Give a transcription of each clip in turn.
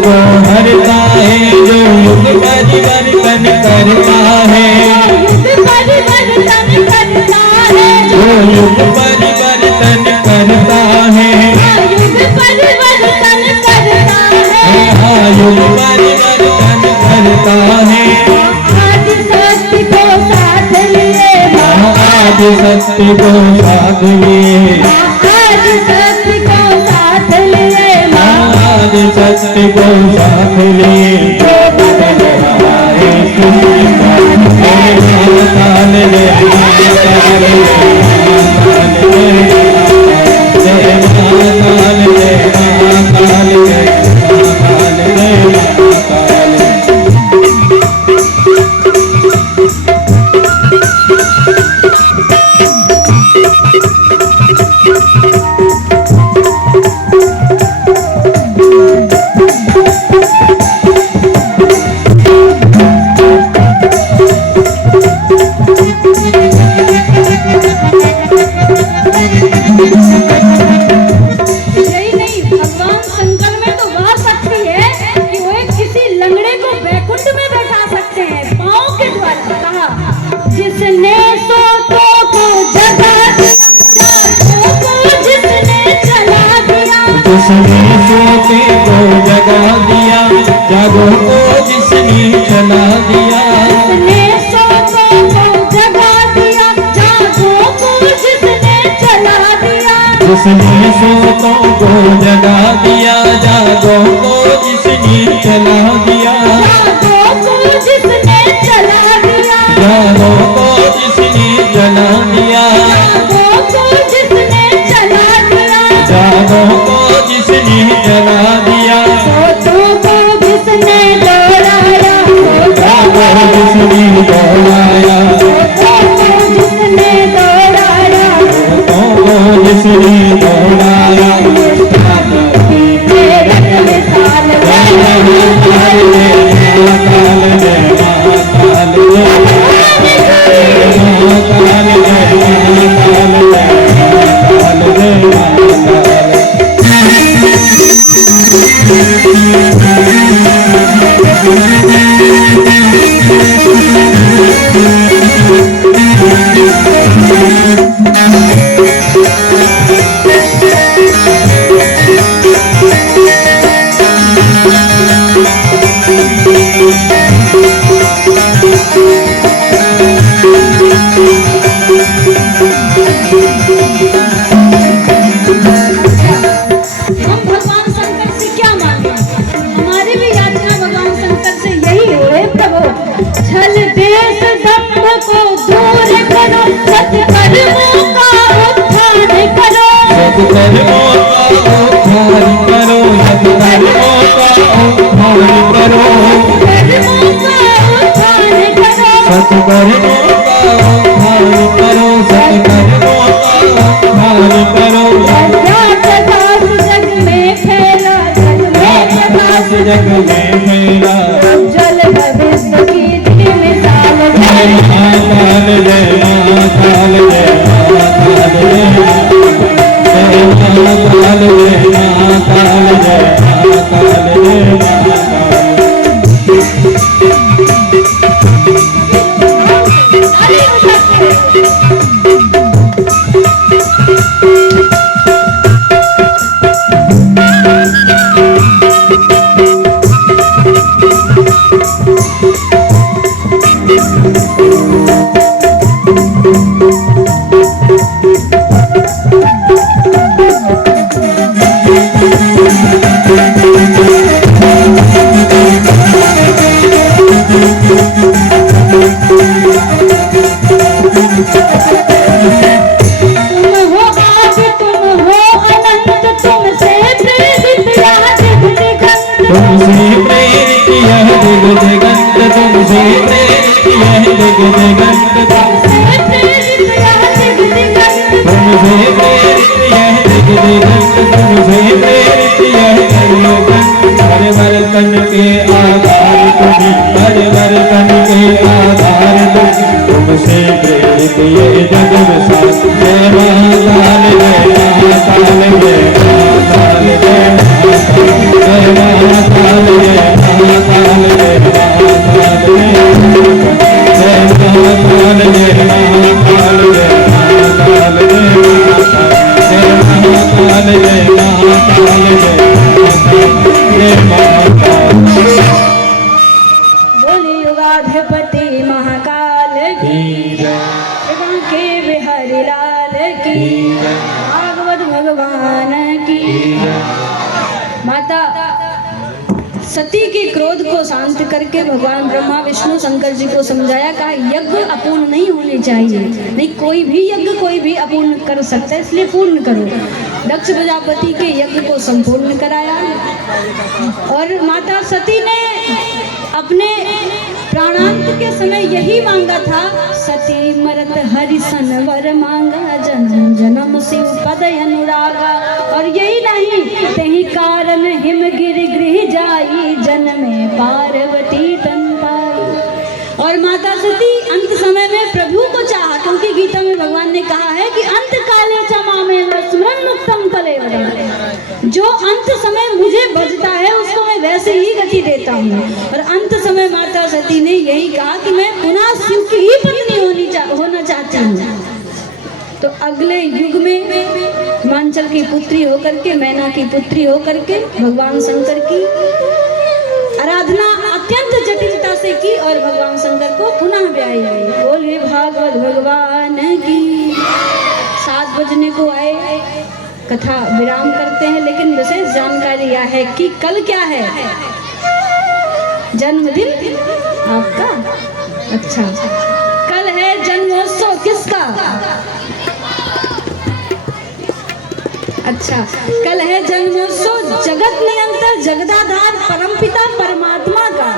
को हरता है, जो युग परिवर्तन करता है, जो युग परिवर्तन करता है, हाँ युग परिवर्तन करता है। आज सत्य को साथ लिए, आज सत्य को साथ लिए, आज सत्य को साथ लिए, जिसने सोते को जगा दिया, जागो को जिसने चला दिया, जिसने सोते को जगा दिया, जागो को जिसने चला दिया, जिसने सोतों को जगा दिया, जागो को जिसने चला दिया, जागो को जिसने चला दिया, जागो को जिसने चला दिया, जागो को जिसने जला दिया, सोतों को जिसने दौड़ाया, जागो जिसने दौड़ाया, सोतों को जिसने दौड़ाया, सोतों को जिसने दौड़ाया, छल देश दंभ को दूर करो, सत्कर्मों का उद्धार करो, सत्कर्मों का उद्धार करो, सत्कर्मों का उद्धार करो, सत्कर्मों का उद्धार करो, सत्कर्मों का उद्धार करो, प्रकाश जग में फैला, जग में प्रकाश जग में फैला, उज्जवल भविष्य की मिसाल जय महाकाल, जय महाकाल, जय महाकाल, जय महाकाल, जय महाकाल, जय महाकाल, जय तुमसे प्रेरित यह दिग दिगंत, तुमसे प्रेरित यह दिग दिगंत, तुमसे प्रेरित यह दिग दिगंत, तुमसे प्रेरित यह दिग दिगंत, तुमसे प्रेरित यह दिग दिगंत। परिवर्तन के आधार तुम, परिवर्तन के आधार तुमसे प्रेरित ये जग विशाल। जय महाकाल, जय महाकाल, जय महाकाल, जय महाकाल, जय महाकाल, सती के क्रोध को शांत करके भगवान ब्रह्मा विष्णु शंकर जी को समझाया, कहा यज्ञ अपूर्ण नहीं होने चाहिए, नहीं कोई भी यज्ञ कोई भी अपूर्ण कर सकता है, इसलिए पूर्ण करो। दक्ष प्रजापति के यज्ञ को संपूर्ण कराया और माता सती ने अपने प्राणांत के समय यही मांगा था, सती मरत हरिसन वर मांगा, जन्म जन्म शिव पद अनुरागा। और यही नहीं, तेहि कारण हिम गिर गृह जाई, जन्मे पार्वती तन पाई। और माता सती अंत समय में प्रभु को चाहा, क्योंकि गीता में भगवान ने कहा है कि अंत काले चमा में स्मरण मुक्तम कलेवरम, जो अंत समय मुझे बजता है उसको मैं वैसे ही गति देता हूँ। और अंत समय माता सती ने यही कहा कि मैं पुनः शिव की ही पत्नी होना चाहती हूँ। तो अगले युग में मांचल की पुत्री होकर के, मैना की पुत्री होकर के भगवान शंकर की आराधना अत्यंत जटिलता से की और भगवान शंकर को पुनः ब्याही आई। बोले भागवत भगवान की। 7 बजने को आए, कथा विराम करते हैं, लेकिन विशेष जानकारी यह है कि कल क्या है, जन्मदिन आपका। अच्छा, कल है जन्मोत्सव किसका? अच्छा, कल है जन्मोत्सव जगत नियंता जगदाधार परमपिता परमात्मा का।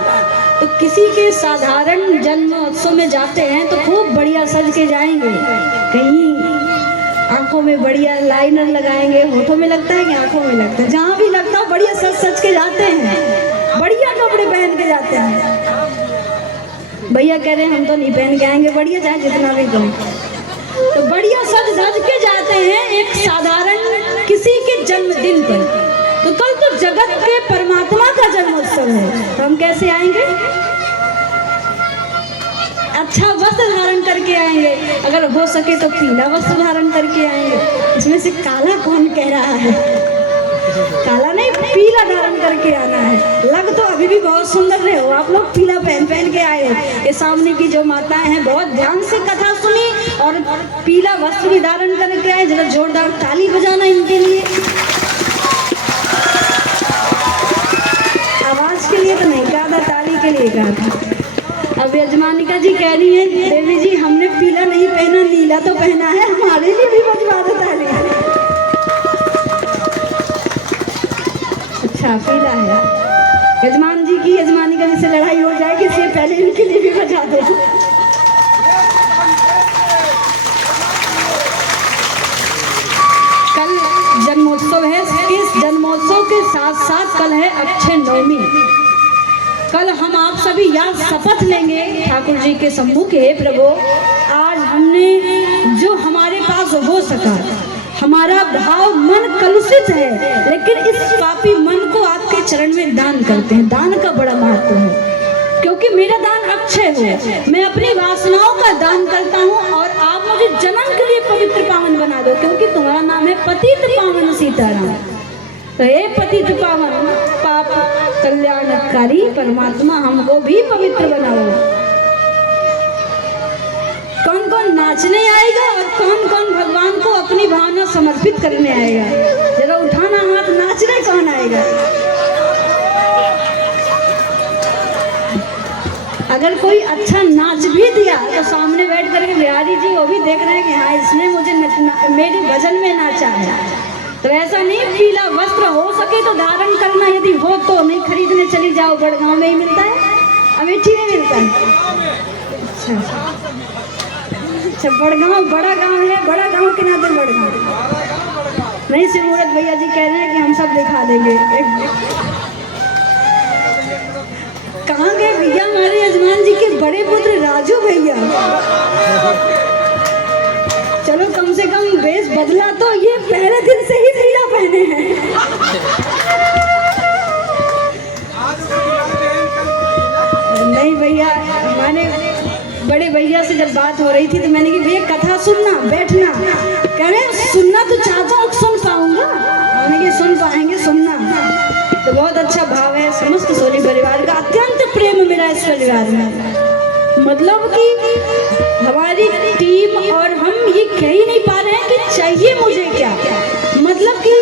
तो किसी के साधारण जन्मोत्सव में जाते हैं तो खूब बढ़िया सज के जाएंगे, कहीं आंखों में बढ़िया लाइनर लगाएंगे, होठों में लगता है कि आंखों में लगता है, जहाँ भी लगता है बढ़िया सज सज के जाते हैं, बढ़िया कपड़े पहन के जाते हैं। भैया कह रहे हैं हम तो नहीं पहन के आएंगे बढ़िया, चाहे जितना भी करो, तो बढ़िया सज धज के जाते हैं एक साधारण किसी के जन्मदिन पर। तो कल तो जगत के परमात्मा का जन्मोत्सव है, तो हम कैसे आएंगे? अच्छा वस्त्र धारण करके आएंगे, अगर हो सके तो पीला वस्त्र धारण करके आएंगे। इसमें से काला कौन कह रहा है? काला नहीं, पीला धारण करके आना है। लग तो अभी भी बहुत सुंदर रहे हो आप लोग, पीला पहन के आए हो। ये सामने की जो माताएं हैं बहुत ध्यान से कथा सुनी और पीला वस्त्र भी धारण करके आए। जरा जोरदार ताली बजाना इनके लिए। आवाज के लिए तो नहीं कहा था, ताली के लिए कहा था। अब यजमानिका जी कह रही है, देवी जी हमने पीला नहीं पहना, नीला तो पहना है, हमारे लिए भी बजवा दो ताली। अच्छा पीला है। यजमान जी की यजमानिका जी से लड़ाई हो जाएगी, इसलिए पहले इनके लिए भी बजा दो। कल जन्मोत्सव है, इस जन्मोत्सव के साथ साथ कल है अक्षय नवमी। कल हम आप सभी यहाँ शपथ लेंगे ठाकुर जी के सम्मुख, हे प्रभु आज हमने जो हमारे पास हो सका, हमारा भाव मन कलुषित है, लेकिन इस पापी मन को आपके चरण में दान करते हैं। दान का बड़ा महत्व है, क्योंकि मेरा दान अक्षय हो, मैं अपनी वासनाओं का दान करता हूँ और आप मुझे जन्म के लिए पवित्र पावन बना दो, क्योंकि तुम्हारा नाम है पतित पावन सीताराम। तो हे पतित पावन पाप कल्याणकारी परमात्मा हमको भी पवित्र बनाओ। कौन कौन नाचने आएगा और कौन कौन भगवान को अपनी भावना समर्पित करने आएगा? जरा उठाना हाथ, नाचने कौन आएगा? अगर कोई अच्छा नाच भी दिया तो सामने बैठ करके बिहारी जी वो भी देख रहे हैं कि हाँ इसने मुझे मेरे भजन में नाचा है। तो ऐसा नहीं, पीला वस्त्र हो सके तो धारण करना, यदि हो तो नहीं खरीदने चली जाओ, बड़गांव में ही मिलता है, अमेठी में मिलता है। अच्छा बड़गांव बड़ा गांव है, बड़ा गांव के नाते बड़गांव नहीं। सिमूरत भैया जी कह रहे हैं कि हम सब दिखा देंगे। कहाँ गए भैया हमारे यजमान जी के बड़े पुत्र राजू भैया? चलो कम से कम वेश बदला तो, ये पहले दिन से ही पीला पहने हैं। नहीं भैया, मैंने बड़े भैया से जब बात हो रही थी तो मैंने कहा भैया कथा सुनना, बैठना। कह रहे सुनना तो चाहता हूँ, सुन पाऊंगा? मैंने कहा सुन पाएंगे, सुनना। तो बहुत अच्छा भाव है समस्त सोनी परिवार का, अत्यंत प्रेम मेरा इस परिवार में। मतलब कि हमारी टीम और हम ये कह ही नहीं पा रहे हैं कि चाहिए मुझे क्या, मतलब कि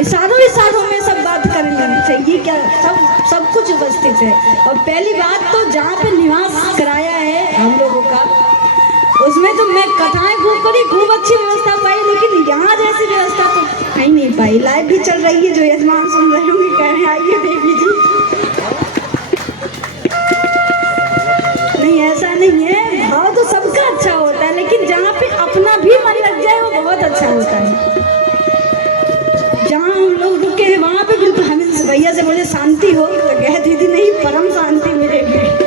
इशारों में सब बात करेंगे, चाहिए क्या, सब सब कुछ उपस्थित है। और पहली बात तो जहाँ पे निवास कराया है हम लोगों का, उसमें तो मैं कथाएं खूब अच्छी व्यवस्था पाई, लेकिन यहाँ जैसी व्यवस्था तो कहीं नहीं पाई। लाइव भी चल रही है, जो यजमान सुन रहे होंगे कह रहे हैं आइए देवी जी। नहीं ऐसा नहीं है, भाव तो सबका अच्छा होता है, लेकिन जहाँ पे अपना भी मन लग जाए वो बहुत अच्छा होता है। जहाँ हम लोग रुके हैं वहाँ पे बिल्कुल, हम भैया से बोले शांति हो तो कह दीदी नहीं परम शांति मिलेगी।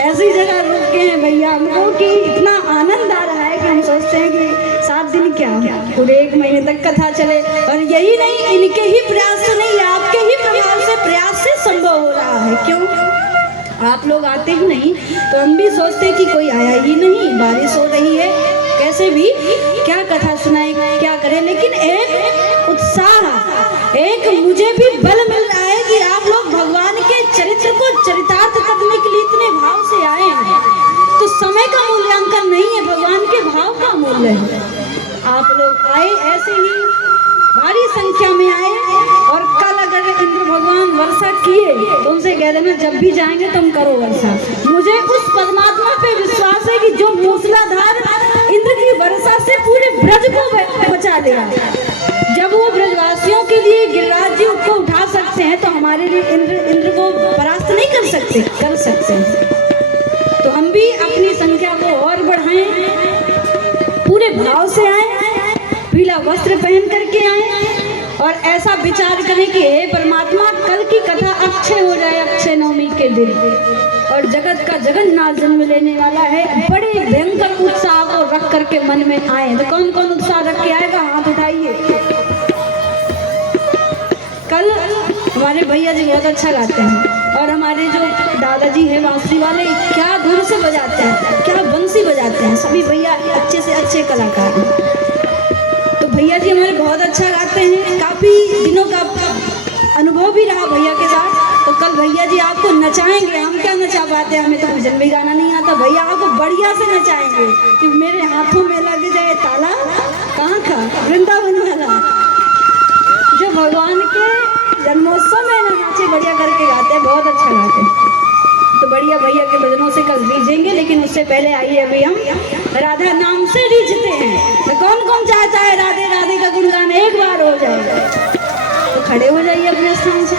ऐसी जगह रुके हैं भैया हमको कि इतना आनंद आ रहा है कि हम सोचते हैं कि 7 दिन क्या पूरे 1 महीने तक कथा चले। और यही नहीं, इनके ही प्रयास से नहीं, आपके ही प्रभाव से, प्रयास से संभव हो रहा है। क्यों? आप लोग आते ही नहीं तो हम भी सोचते हैं कि कोई आया ही नहीं, बारिश हो रही है, कैसे भी क्या कथा सुनाए, क्या करें। लेकिन एक उत्साह, एक मुझे भी बल मिल रहा है कि आप लोग भगवान के चरित्र को चरितार्थ करने के लिए इतने भाव से आए हैं। तो समय का मूल्यांकन नहीं है, भगवान के भाव का मूल्य है। आप लोग आए ऐसे ही भारी संख्या में आए, और कल अगर इंद्र भगवान वर्षा किए तो उनसे कह देना जब भी जाएंगे तुम करो वर्षा। मुझे उस परमात्मा पे विश्वास है कि जो मूसलाधार इंद्र की वर्षा से पूरे ब्रज को बचा देगा। जब वो ब्रजवासियों के लिए गिरिराज जी को उठा सकते हैं तो हमारे लिए इंद्र को परास्त नहीं कर सकते, कर सकते हैं। तो हम भी अपनी संख्या को और बढ़ाएं, पूरे भाव से आए, पीला वस्त्र पहन करके आए, और ऐसा विचार करें कि हे परमात्मा कल की कथा अक्षय हो जाए, अक्षय नवमी के दिन, और जगत का जगन्नाथ जन्म लेने वाला है। बड़े भयंकर उत्साह को रख करके मन में आए। तो कौन कौन उत्साह रख के आएगा हाथ उठाइए। कल हमारे भैया जी बहुत अच्छा गाते हैं, और हमारे जो दादाजी हैं बांसुरी वाले क्या धुन से बजाते हैं, क्या बंसी बजाते हैं। सभी भैया अच्छे से अच्छे कलाकार हैं। तो भैया जी हमारे बहुत अच्छा गाते हैं, काफ़ी दिनों का अनुभव भी रहा भैया के साथ। तो कल भैया जी आपको नचाएंगे। हम क्या नचा पाते हैं, हमें तो भजन भी गाना नहीं आता। भैया आपको बढ़िया से नचाएंगे कि मेरे हाथों में लग जाए ताला। कहाँ का? वृंदावन वाला, जो भगवान के जन्मोत्सव में नाचे बढ़िया करके गाते हैं, बहुत अच्छा गाते हैं। तो बढ़िया भैया के भजनों से कल रीझेंगे, लेकिन उससे पहले आइए अभी हम राधा नाम से रीझते हैं। तो कौन कौन चाहता है राधे राधे का गुणगान एक बार हो जाए? तो खड़े हो जाइए अपने स्थान से।